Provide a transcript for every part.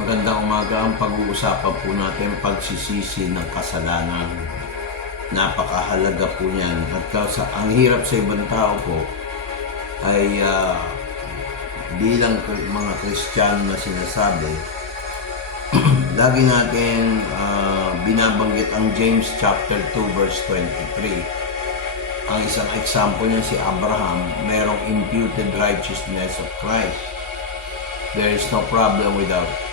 Magandang umaga. Ang pag-uusapan po natin pagsisisi ng kasalanan. Napakahalaga po niyan. At ang hirap sa ibang tao po ay bilang mga Kristiyano na sinasabi, lagi natin binabanggit ang James chapter 2 verse 23. Ang isang example niya si Abraham, merong imputed righteousness of Christ. There is no problem without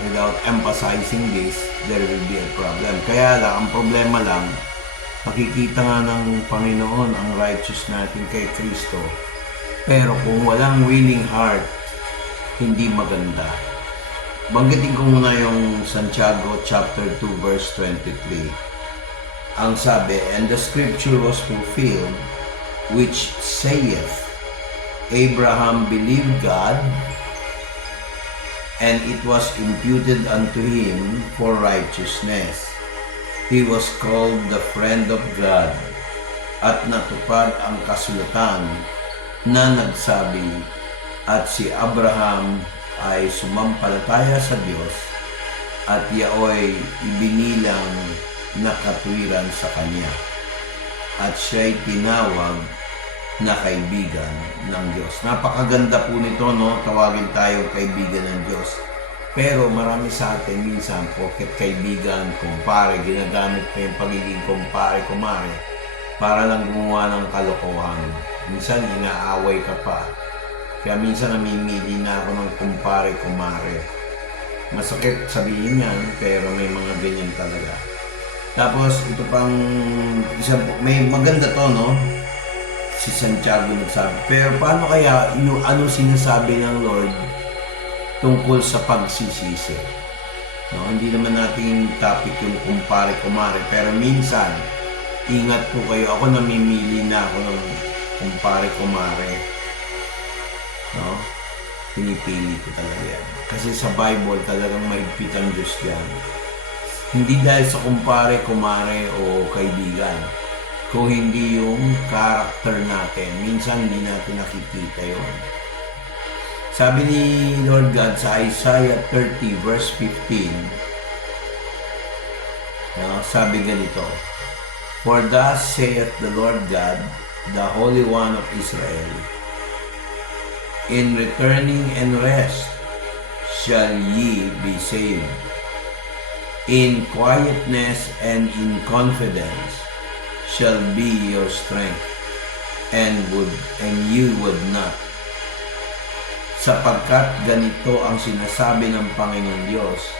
without emphasizing this, there will be a problem. Kaya lang, ang problema lang, makikita nga ng Panginoon ang righteous natin kay Kristo. Pero kung walang willing heart, hindi maganda. Banggitin ko muna yung Santiago chapter 2 verse 23. Ang sabi, and the scripture was fulfilled, which saith, Abraham believed God, and it was imputed unto him for righteousness. He was called the friend of God, at natupad ang kasulatan na nagsabi, at si Abraham ay sumampalataya sa Diyos, at yaoy ibinilang na katuwiran sa kanya, at siya'y tinawag na kaibigan ng Diyos. Napakaganda po nito, no? Tawagin tayo kaibigan ng Diyos. Pero marami sa atin minsan, porket kaibigan, kumpare, ginagamit pa yung pagiging kumpare, kumare, para lang gumawa ng kalokohan. Minsan, inaaway ka pa. Kaya minsan, namimili na ako ng kumpare, kumare. Masakit sabihin yan, pero may mga ganyan talaga. Tapos, ito pang, may maganda to, no? Si Santiago nagsabi. Pero paano kaya yung ano sinasabi ng Lord tungkol sa pagsisisi? No, hindi naman natin topic yung kumpare-kumare. Pero minsan, ingat po kayo. Ako namimili na ako ng kumpare-kumare. No? Pinipili ko talaga yan. Kasi sa Bible talagang mahigpit ang Diyos yan. Hindi dahil sa kumpare-kumare o kaibigan. Kung hindi yung character natin, minsan hindi natin nakikita yun. Sabi ni Lord God sa Isaiah 30 verse 15, sabi ganito, for thus saith the Lord God, the Holy One of Israel, in returning and rest shall ye be saved, in quietness and in confidence shall be your strength, and you would not. Sapagkat ganito ang sinasabi ng Panginoon Diyos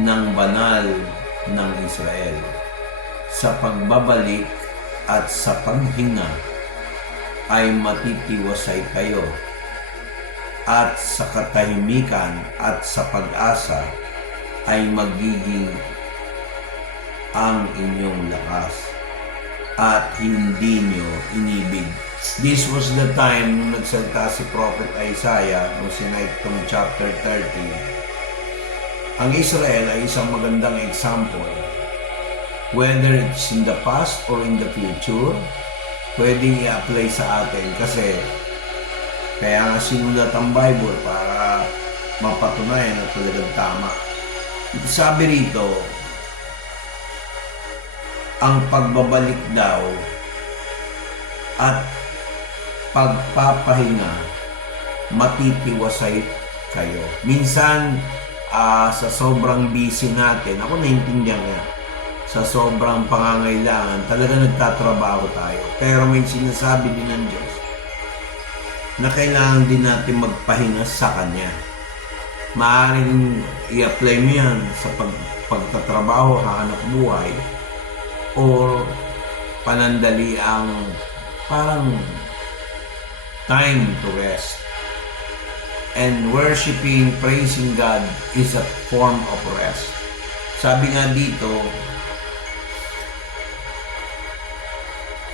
ng banal ng Israel, sa pagbabalik at sa paghinga ay matitiwasay kayo, at sa katahimikan at sa pag-asa ay magiging ang inyong lakas, at hindi nyo inibig. This was the time nung nagsalita si Prophet Isaiah nung sinight itong chapter 30. Ang Israel ay isang magandang example. Whether it's in the past or in the future, pwedeng i-apply sa atin kasi kaya nga sinulat ang Bible para mapatunayan na talagang tama. Sabi rito, ang pagbabalik daw at pagpapahinga, matitiwasay kayo. Minsan, sa sobrang busy natin, ako naintindihan nga, sa sobrang pangangailangan, talaga nagtatrabaho tayo. Pero may sinasabi din ng Diyos na kailangan din natin magpahinga sa Kanya. Maaaring i-apply mo yan sa pagtatrabaho, hahanap buhay, or panandali ang parang time to rest. And worshiping, praising God is a form of rest. Sabi nga dito,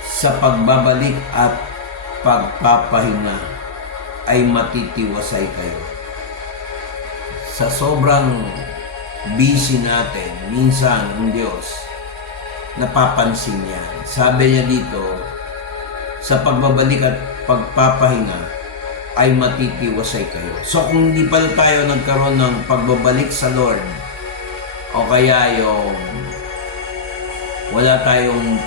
sa pagbabalik at pagpapahinga ay matitiwasay kayo. Sa sobrang busy natin, minsan ang Diyos napapansin niya. Sabi niya dito, sa pagbabalik at pagpapahinga ay matitiwasay kayo. So kung hindi pala tayo nagkaroon ng pagbabalik sa Lord, o kaya yung wala tayong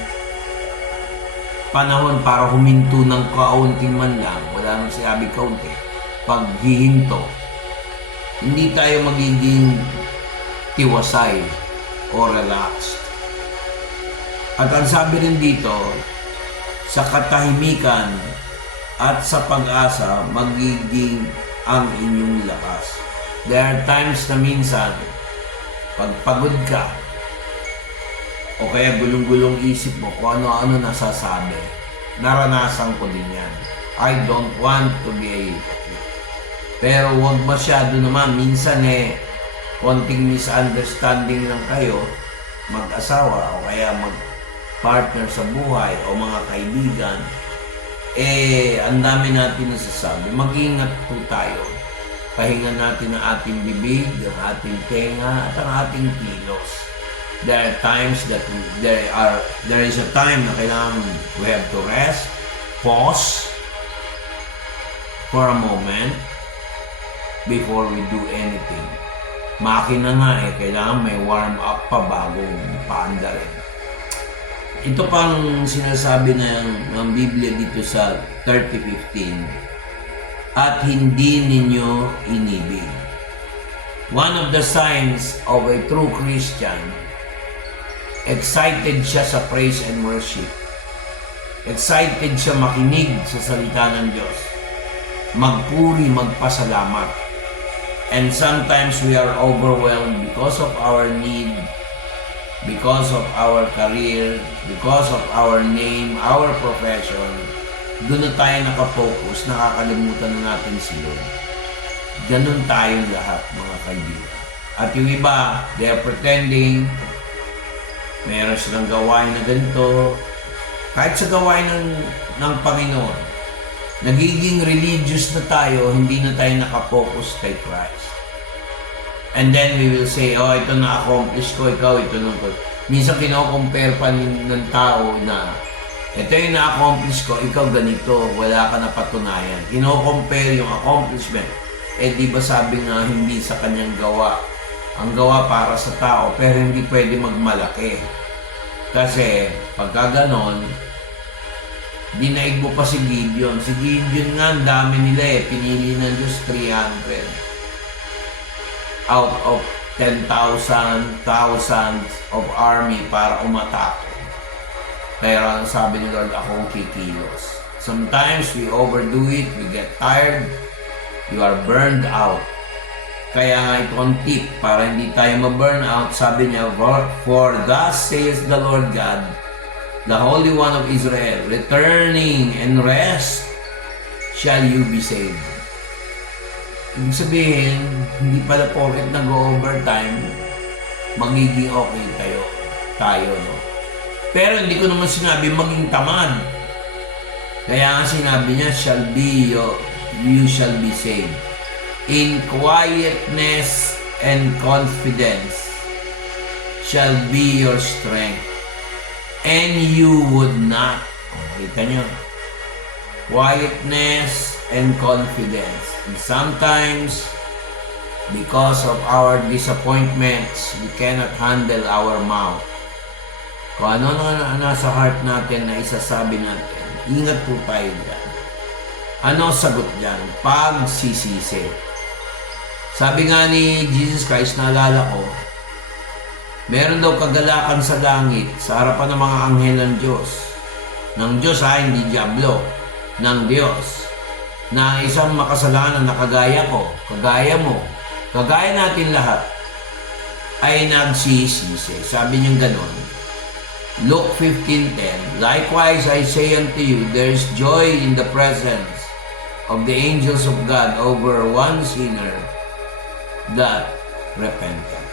panahon para huminto ng kaunting man lang, wala nang sinabi kaunti, paghihinto, hindi tayo magiging tiwasay o relaxed. At ang sabi rin dito, sa katahimikan at sa pag-asa, magiging ang inyong lakas. There are times na minsan, pag pagod ka, o kaya gulong-gulong isip mo kung ano-ano nasasabi, naranasan ko din yan. I don't want to be a hypocrite. Pero huwag masyado naman, minsan konting misunderstanding lang kayo, mag-asawa o kaya mag-partner sa buhay o mga kaibigan, ang dami natin nasasabi. Mag-ingat po tayo. Pahingan natin ang ating bibig, ang ating tenga, at ang ating kilos. There are times that there is a time na kailangan we have to rest, pause for a moment before we do anything. Makina nga kailangan may warm up pa bagong paandarin. Ito pang sinasabi ng Biblia dito sa 30:15, at hindi ninyo inibig. One of the signs of a true Christian, excited siya sa praise and worship. Excited siya makinig sa salita ng Diyos. Magpuri, magpasalamat. And sometimes we are overwhelmed because of our need, because of our career, because of our name, our profession. Doon na tayo nakafocus, nakakalimutan na natin si Lord. Ganun tayong lahat, mga kaibigan. At yung iba, they are pretending, meron silang gawain na ganito. Kahit sa gawain ng Panginoon, nagiging religious na tayo, hindi na tayo nakafocus kay Christ. And then we will say, oh, ito na-accomplish ko, ikaw, ito na ko. Minsan kino-compare pa ng tao na, ito yung na-accomplish ko, ikaw ganito, wala ka na patunayan. Kino-compare yung accomplishment. Di ba sabi nga, hindi sa kanyang gawa. Ang gawa para sa tao, pero hindi pwede magmalaki. Kasi, pagka ganon, dinaig mo pa si Gideon. Si Gideon nga, ang dami nila pinili ng Diyos 300. Out of 10,000, thousands of army para umatake. Pero ang sabi ni Lord, akong kikilos. Sometimes we overdo it, we get tired, you are burned out. Kaya nga ito ang tip para hindi tayo ma-burn out. Sabi niya, for thus says the Lord God, the Holy One of Israel, returning and rest shall you be saved. Ibig sabihin, hindi pala porket nag-overtime, magiging okay tayo, no? Pero hindi ko naman sinabi maging tamad. Kaya nga sinabi niya, you shall be saved. In quietness and confidence shall be your strength. And you would not. Kita nyo? Quietness and confidence. And sometimes, because of our disappointments, we cannot handle our mouth. Kung ano na nasa heart natin na isasabi natin, ingat po tayo dyan. Ano sagot dyan? Pagsisisi. Sabi nga ni Jesus Christ, naalala ko, meron daw kagalakan sa langit, sa harapan ng mga anghel ng Diyos. Ng Diyos hindi Diablo. Ng Diyos. Na isang makasalanan na kagaya ko, kagaya mo, kagaya natin lahat, ay nagsisisi. Sabi niya ganon. Luke 15:10, likewise I say unto you, there is joy in the presence of the angels of God over one sinner that repenteth.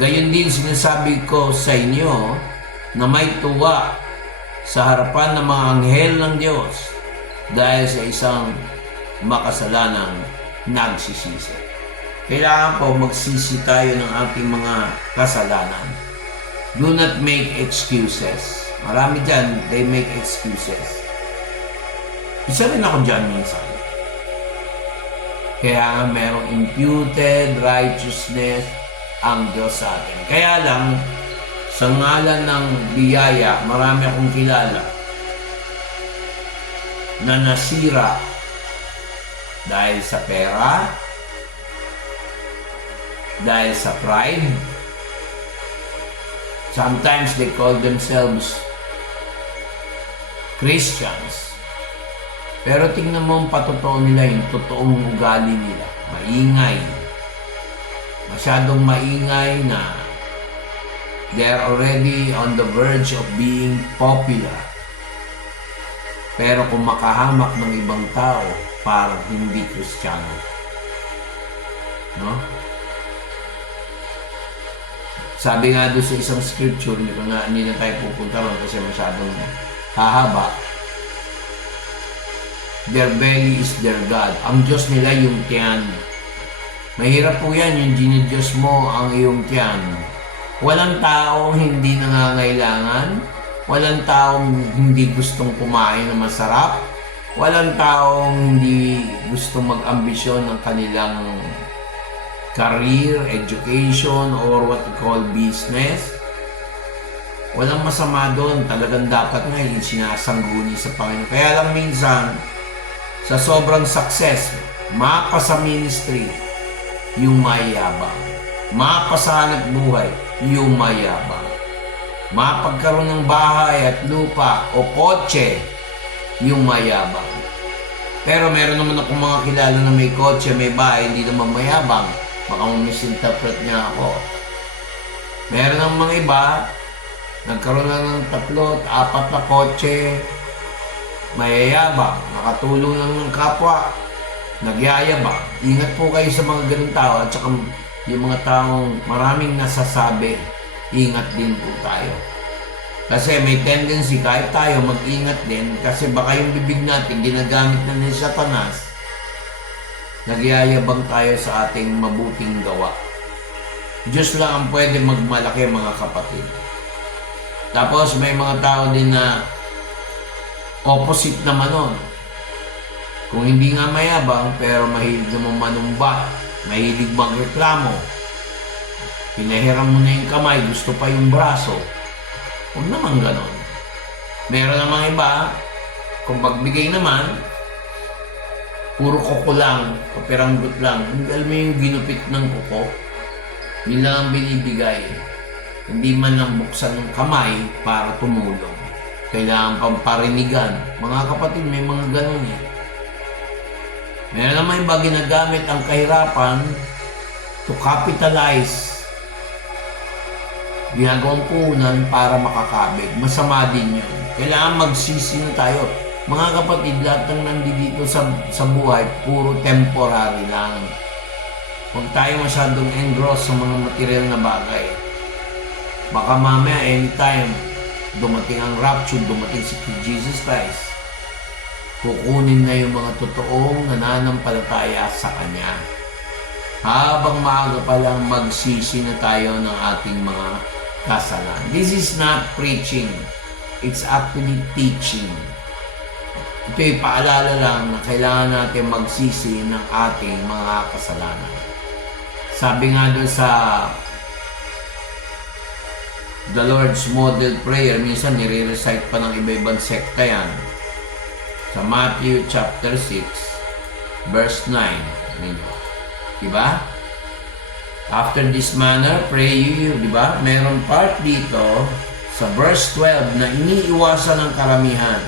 Gayon din sinasabi ko sa inyo na may tuwa sa harapan ng mga anghel ng Diyos dahil sa isang makasalanang nagsisisi. Kailangan po magsisi tayo ng ating mga kasalanan. Do not make excuses. Marami dyan, they make excuses. Isa rin ako dyan minsan. Kaya merong imputed righteousness ang Diyos sa atin. Kaya lang, sa ngalan ng biyaya, marami akong kilala na nasira dahil sa pera, dahil sa pride. Sometimes they call themselves Christians. Pero tingnan mo ang patotoo nila, yung totoong ugali nila. Maingay. Masyadong maingay na they're already on the verge of being popular. Pero kung makahamak ng ibang tao, parang hindi Kristiyano. No? Sabi nga doon sa isang scripture, hindi na tayo pupunta ron kasi masyadong hahaba. Their belly is their God. Ang Diyos nila yung tiyan. Mahirap po yan, yung dinidiyos mo ang iyong tiyan. Walang taong hindi nangangailangan. Walang taong hindi gustong kumain na masarap. Walang taong hindi gustong mag-ambisyon ng kanilang career, education, or what we call business. Walang masama doon. Talagang dapat nga yung sinasangguni sa Panginoon. Kaya lang minsan, sa sobrang success, mapa sa ministry, yung mayabang. Mapa sa hanap buhay, yung mayabang. Mapagkaroon ng bahay at lupa o kotse, yung mayabang. Pero meron naman akong mga kilala na may kotse, may bahay, hindi naman mayabang. Baka misinterpret niya ako. Meron ng mga iba, nagkaroon na ng 3, 4 na kotse, mayayabang, nakatulong lang ng kapwa, nagyayabang. Ingat po kayo sa mga ganung tao at saka yung mga taong maraming nasasabi, ingat din po tayo. Kasi may tendency kahit tayo mag-ingat din kasi baka yung bibig natin ginagamit na ni Satanas, nagyayabang tayo sa ating mabuting gawa. Diyos lang ang pwede magmalaki mga kapatid. Tapos may mga tao din na opposite naman nun. Kung hindi nga mayabang, pero mahilig naman manumba, mahilig magreklamo, pinahiram mo na yung kamay, gusto pa yung braso. Huwag naman ganon. Meron namang iba, kung magbigay naman, puro kuko lang, kapiranggot lang. Alam mo yung ginupit ng kuko, yun lang ang binibigay. Hindi man lang buksan ng kamay para tumulong. Kailangan pamparinigan. Mga kapatid, may mga ganun eh. Meron naman iba ginagamit ang kahirapan to capitalize. Ginagawang puhunan para makakabig. Masama din yun. Kailangan magsisi na tayo. Mga kapatid, lahat ng nandito sa buhay, puro temporary lang. Huwag tayo masyadong engross sa mga material na bagay. Baka mamaya, anytime, dumating ang rapture, dumating si Jesus Christ, kukunin na yung mga totoong nananampalataya sa Kanya. Habang maaga pa lang, magsisi na tayo ng ating mga kasalanan. This is not preaching. It's actually teaching. Ito'y paalala lang na kailangan natin magsisi ng ating mga kasalanan. Sabi nga doon sa The Lord's Model Prayer, minsan nire-recite pa ng iba-ibang sekta yan. Sa Matthew chapter 6, verse 9. Diba? After this manner, pray you, diba? Meron part dito sa verse 12 na iniiwasan ng karamihan.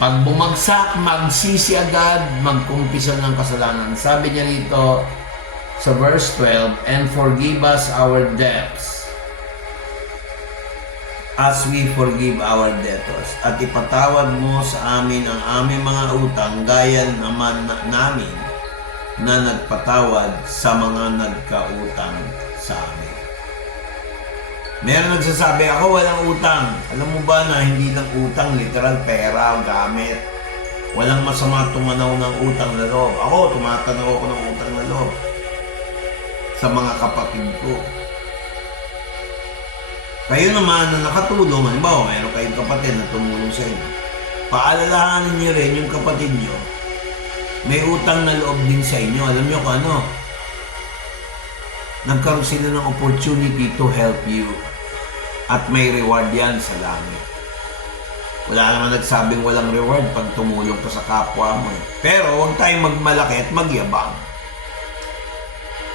Pag bumagsak, magsisi agad, magkumpisa ng kasalanan. Sabi niya dito sa verse 12, and forgive us our debts as we forgive our debtors. At ipatawad mo sa amin ang aming mga utang gaya naman namin na nagpatawad sa mga nagkautang sa amin. Meron nagsasabi, ako walang utang. Alam mo ba na hindi lang utang, literal pera, gamit. Walang masama tumanaw ng utang na loob. Ako, tumatanaw ako ng utang na loob sa mga kapatid ko. Kayo naman na nakatulong, halimbawa, mayroon kayong kapatid na tumulong sa inyo. Paalalahanin niyo rin yung kapatid niyo may utang na loob din sa inyo. Alam nyo kung ano? Nagkaroon sila ng opportunity to help you. At may reward yan sa langit. Wala naman nagsabing walang reward pag tumulong ka sa kapwa mo. Pero huwag tayong magmalaki at magyabang.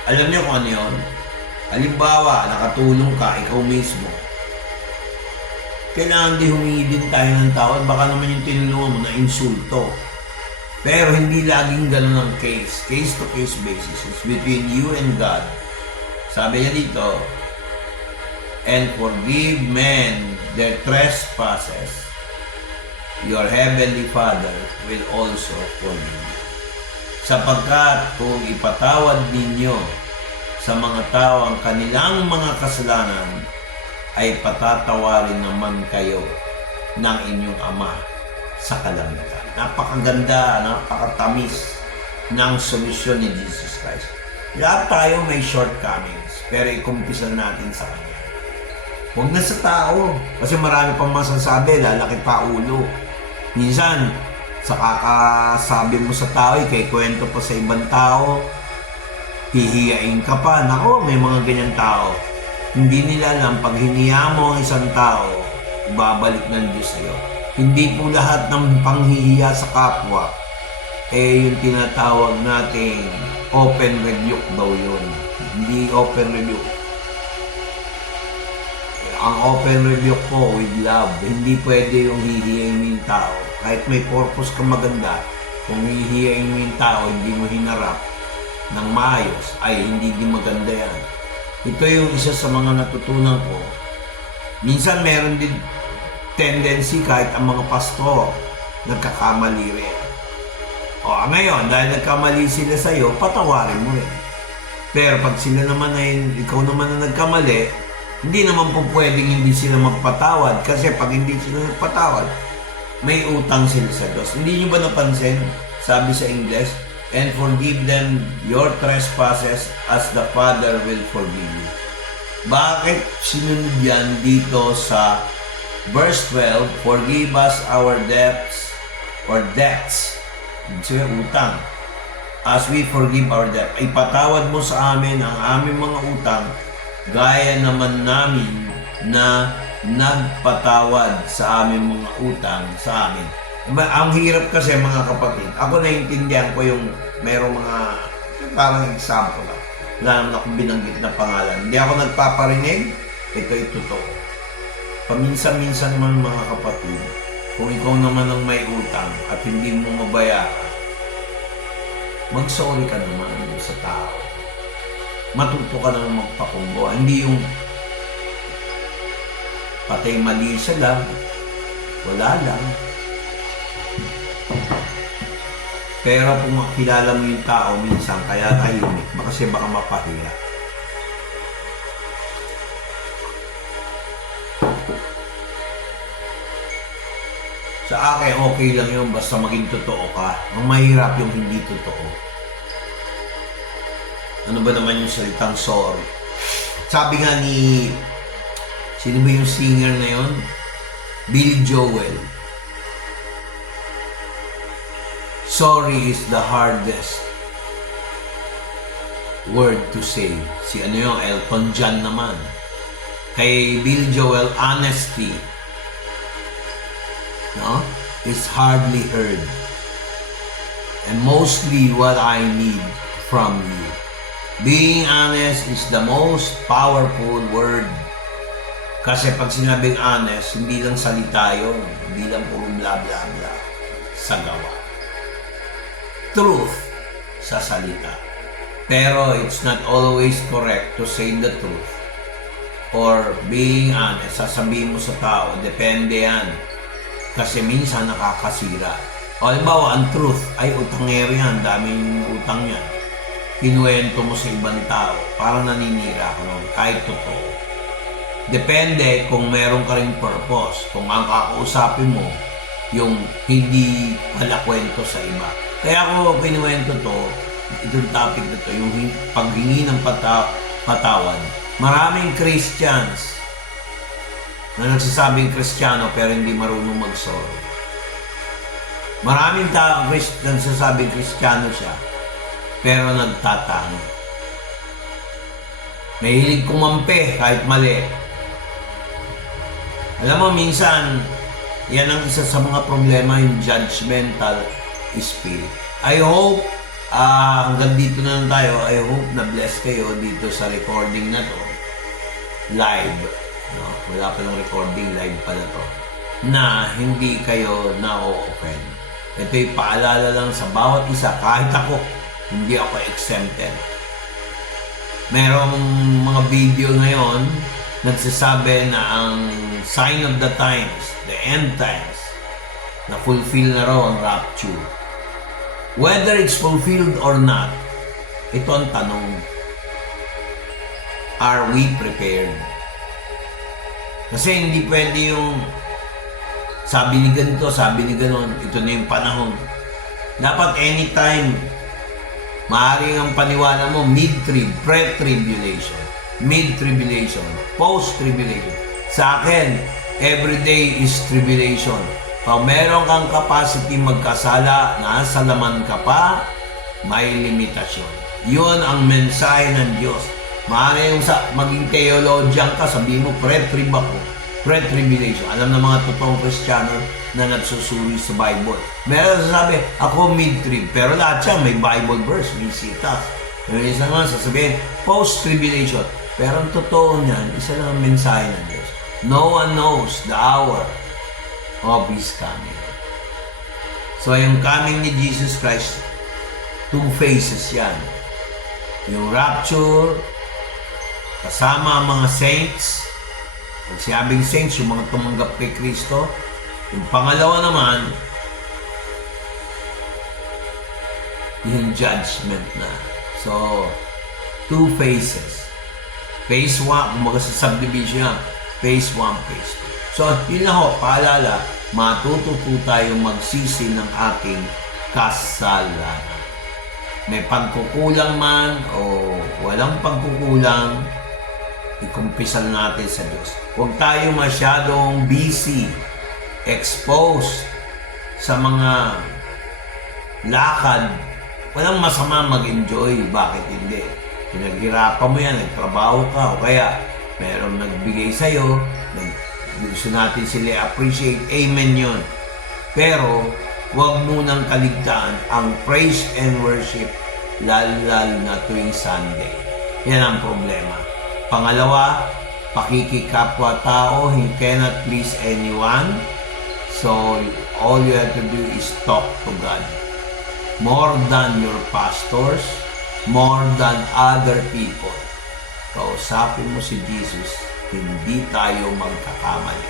Alam nyo kung ano yun? Halimbawa, nakatulong ka, ikaw mismo. Kailangan di humingi din tayo ng tawad. Baka naman yung tinulungan mo na insulto. Pero hindi laging ganun ang case. Case-to-case basis. It's between you and God. Sabi niya dito, and forgive men their trespasses, your heavenly Father will also forgive you. Sapagkat kung ipatawad ninyo sa mga tao ang kanilang mga kasalanan, ay patatawarin naman kayo ng inyong Ama sa kalangitan. Napakaganda, napakatamis ng solusyon ni Jesus Christ. Lahat tayo may shortcomings, pero ikumpisan natin sa Kanya. Huwag na sa tao, kasi marami pang masasabi, lalaki pa ulo. Minsan, sa kakasabi mo sa tao, kay kwento pa sa ibang tao, hihiyain ka pa. Nako, may mga ganyan tao. Hindi nila alam, pag hiniya mo ang isang tao, babalik ng Diyos sa'yo. Hindi po lahat ng panghihiya sa kapwa, yung tinatawag nating open rebuke daw yun. Hindi open rebuke. Ang open rebuke po with love. Hindi pwede yung hihiyain mo yung tao. Kahit may purpose ka maganda, kung hihiyain mo yung tao, hindi mo hinarap ng maayos, ay hindi din maganda yan. Ito yung isa sa mga natutunan ko. Minsan meron din tendency kahit ang mga pastor, nagkakamali rin. O ngayon, dahil nagkamali sila sa'yo, patawarin mo rin. Pero pag sila naman ay, ikaw naman na nagkamali, hindi naman po pwedeng hindi sila magpatawad. Kasi pag hindi sila nagpatawad, may utang sila sa Diyos. Hindi nyo ba napansin? Sabi sa English, and forgive them your trespasses as the Father will forgive you. Bakit sinunod yan dito sa verse 12? Forgive us our debts or debts. So, utang. As we forgive our debt. Ipatawad mo sa amin ang aming mga utang, gaya naman namin na nagpatawad sa aming mga utang sa amin. Ang hirap kasi mga kapatid. Ako naiintindihan ko yung mayroong mga parang example lang. Wala naman akong binanggit na pangalan. Hindi ako nagpaparinig. Ito'y totoo. Paminsan-minsan naman mga kapatid, kung ikaw naman ang may utang at hindi mo mabayaran, mag-sorry ka naman sa tao. Matuto ka naman magpakumbaba. Hindi yung patay mali siya lang, wala lang. Pero kung makilala mo yung tao minsan, kaya tahimik, kasi baka mapahiya. Sa akin, okay lang yun, basta maging totoo ka. Ang mahirap yung hindi totoo. Ano ba naman yung salitang sorry? Sabi nga ni, sino ba yung singer na yun? Billy Joel. Sorry is the hardest word to say. Si ano yung Elton John naman. Kay Billy Joel, honesty, no, is hardly heard. And mostly what I need from you. Being honest is the most powerful word. Kasi pag sinabing honest, hindi lang salita yun. Hindi lang puro bla bla bla sa gawa. Truth sa salita. Pero it's not always correct to say the truth. Or being honest, sasabihin mo sa tao, depende yan. Kasi minsan nakakasira. O halimbawa, ang truth ay utangero yan, daming utang yan. Kinuwento mo sa ibang tao, parang naninira ka nun, kahit totoo. Depende kung meron ka ring purpose. Kung ang kakausapin mo, yung hindi pala kwento sa iba. Kaya ako kinuwento to, itong topic na to, yung paghingi ng patawad. Maraming Christians na nagsasabing Kristiyano pero hindi marunong mag-sorry. Maraming tao nagsasabing Kristiyano siya, pero nagtatangi. Mahilig kumampi kahit mali. Alam mo, minsan, yan ang isa sa mga problema, yung judgmental spirit. I hope, hanggang dito na lang tayo, I hope na bless kayo dito sa recording na to. Live. No? Wala pa ng recording, live pala to. Na hindi kayo na-offend. Ito'y paalala lang sa bawat isa, kahit ako, hindi ako exempted. Merong mga video ngayon, nagsasabi na ang sign of the times, the end times, na fulfill na raw ang rapture. Whether it's fulfilled or not, ito ang tanong. Are we prepared? Kasi hindi pwede yung sabi ni ganito, sabi ni ganon, ito na yung panahon. Dapat anytime, maaaring ang paniwala mo, mid-trib, pre-tribulation, mid-tribulation, post-tribulation. Sa akin, everyday is tribulation. Pag meron kang capacity magkasala, nasa laman ka pa, may limitasyon. Yun ang mensahe ng Diyos. Maaaring maging theologian ka, sabihin mo, pre-trib ako. Pre-tribulation. Alam ng mga totoong Kristiyano na nagsusuri sa Bible. Meron sasabi, ako mid-trib. Pero lahat siya may Bible verse, may sitas. Pero isa naman sasabihin, post-tribulation. Pero ang totoo niyan, isa lang ang mensahe ng Diyos. No one knows the hour of His coming. So yung coming ni Jesus Christ, two phases yan. Yung rapture, kasama ang mga saints. Pag sinabing saints, yung mga tumanggap kay Kristo. Yung pangalawa naman, yung judgment na. So, two phases. Phase 1, kumaga sa subdivision, phase 1, phase 2. So, yun na ho, paalala, matuto po tayo magsisi ng ating kasalanan. May pagkukulang man o walang pagkukulang, ikumpisal natin sa Diyos. Huwag tayo masyadong busy, exposed sa mga lakad. Walang masama mag-enjoy. Bakit hindi? Pinaghirapan mo yan, nagtrabaho ka, o kaya merong nagbigay sa'yo, gusto natin sila appreciate. Amen yun. Pero, huwag munang kaligtaan ang praise and worship, lalo na tuwing Sunday. Yan ang problema. Pangalawa, pakikikapwa-tao, he cannot please anyone. So, all you have to do is talk to God. More than your pastors, more than other people. Kausapin mo si Jesus, hindi tayo magkakamali.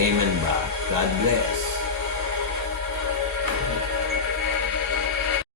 Amen ba? God bless.